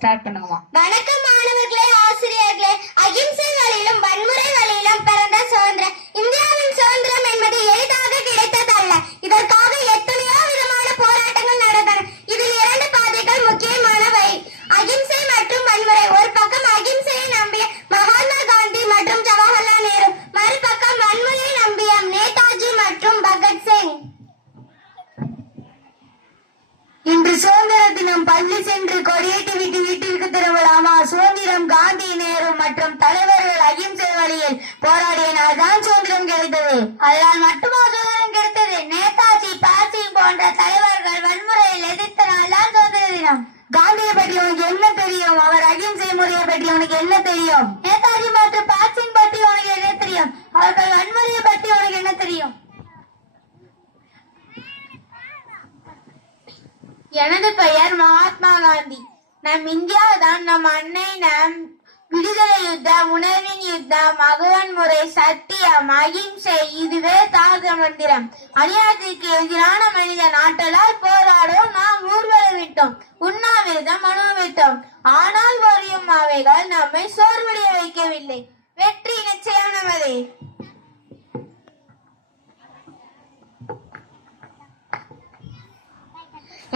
Start பண்ணுங்கம்மா. வணக்கம் மாணவர்களே, ஆசிரியர்களே. அகிம்சை வழியிலும் வன்முறை வழியிலும் பிறந்த சுதந்திரம். இந்தியாவின் சுதந்திரம் என்பது எளிதாக கிடைத்ததல்ல. இதற்காக எத்தனையோ விதமான போராட்டங்கள் நடந்தன. இதில் இரண்டு பாதைகள் முக்கியமானவை, அகிம்சை மற்றும் வன்முறை. ஒரு பக்கம் அகிம்சையை நம்பிய மகாத்மா காந்தி மற்றும் ஜவஹர்லால் நேரு, மறுபக்கம் வன்முறையை நம்பிய நேதாஜி மற்றும் பகத்சிங். இன்று சுதந்திர தினம். பள்ளி சென்று கொடியேற்றி விட்டு வீட்டிற்கு திரும்பலாமா? சுதந்திரம் காந்தி, நேரு மற்றும் தலைவர்கள் அகிம்சை வழியில் போராடியனால் தான் சுதந்திரம் கிடைத்தது. அதனால் மட்டுமா சுதந்திரம் கிடைத்தது? நேதாஜி, பாசிங் போன்ற தலைவர்கள் வன்முறையில் எதிர்த்தனால் தான் சுதந்திர தினம். காந்தியை பற்றி உனக்கு என்ன தெரியும்? அவர் அகிம்சை முறையை பற்றி உனக்கு என்ன தெரியும்? நேதாஜி மற்றும் பாசிங் பற்றி உனக்கு என்ன தெரியும்? அவர்கள் வன்முறையை பற்றி உனக்கு என்ன தெரியும்? எனது பெயர் மகாத்மா காந்தி. நம் இந்தியா தான் நம் அன்னை, நம் விடுதலை யுத்தம், உணர்வின் யுத்தம், மகவன் முறை, சத்தியம், அகிம்சை, இதுவே தாரக மந்திரம். அநியாயத்திற்கு எதிரான மனித நாட்டலால் போராடும் நாம் ஊர்வலமிட்டோம், உண்ணாவிரதம் அனுபவித்தோம். ஆனால் வரியும் அவைகள் நம்மை சோர்வடைய வைக்கவில்லை. வெற்றி நிச்சயம் நமதே.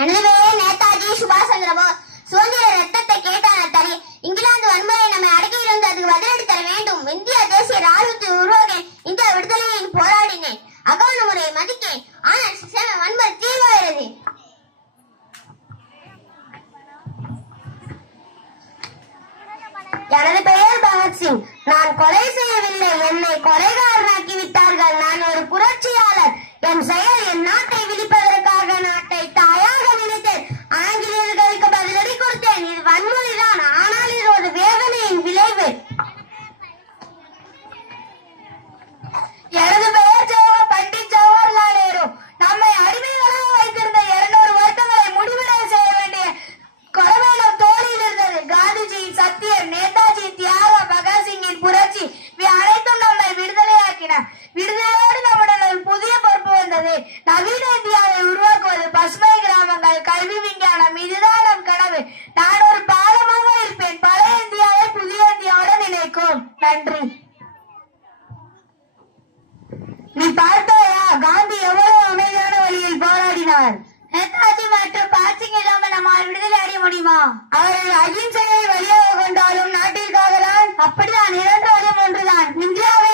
எனது பெயர் நேதாஜி சுபாஷ் சந்திர போஸ். சுதந்திர ரத்தத்தை கேட்டான தனி இங்கிலாந்து வன்முறை நம்மை அடக்கியிருந்து அதுக்கு பதிலடி தர வேண்டும். இந்திய தேசிய ராணுவத்தை உருவாக்க இந்திய விடுதலையில் போராடினேன். அகவண முறையை மதிக்கேன். ஆனால் வன்முறை தீர்வாகிறது. எனது பெயர் பகத்சிங். நான் கொலை செய்யவில்லை, என்னை கொலைகாரனாக்கி விட்டார்கள். நான் ஒரு புரட்சியாளர். என் செயல் என் நாட்டை விழிப்பதற்காக நாட்டை தாயாக நினைத்தேன். ஆங்கிலேயர்களுக்கு பதிலடி கொடுத்தேன். இது வன்முறைதான், ஆனால் இது ஒரு வேதனையின் விளைவு. எனது பெயர் பண்டிட் ஜவஹர்லால் நேரு. நம்மை அடிமைகளாக வைத்திருந்த 200 வருடங்களை முடிவிட செய்ய வேண்டிய கொலவேலம் தோளில் இருந்தது. காந்திஜியின் சத்தியம், நேதாஜியின் தியாகம், பகத்சிங்கின் புரட்சி, இவை அனைத்தும் நம்மை விடுதலையாக்கின. விடுதலையோடு நம்முடன் புதிய பொறுப்பு வந்தது. நவீன இந்தியாவை உருவாக்குவது, பசுமை கிராமங்கள், கல்வி, விஞ்ஞானம், இதுதான் நம் கனவு. நான் ஒரு பாலமாக இருப்பேன், பழைய இந்தியாவை புதிய இந்தியாவுடன் இணைக்கும். நன்றி. நீ பார்த்தாயா காந்தி எவ்வளவு அமைதியான வழியில் போராடினார்? நேதாஜி மற்றும் பாசிங் இல்லாம நம்மால் விடுதலை அடைய முடியுமா? அவர்கள் அகிம்சையை வழியாக கொண்டாலும் நாட்டிற்காக தான். அப்படிதான், இரண்டு ஒன்றுதான். இந்தியாவை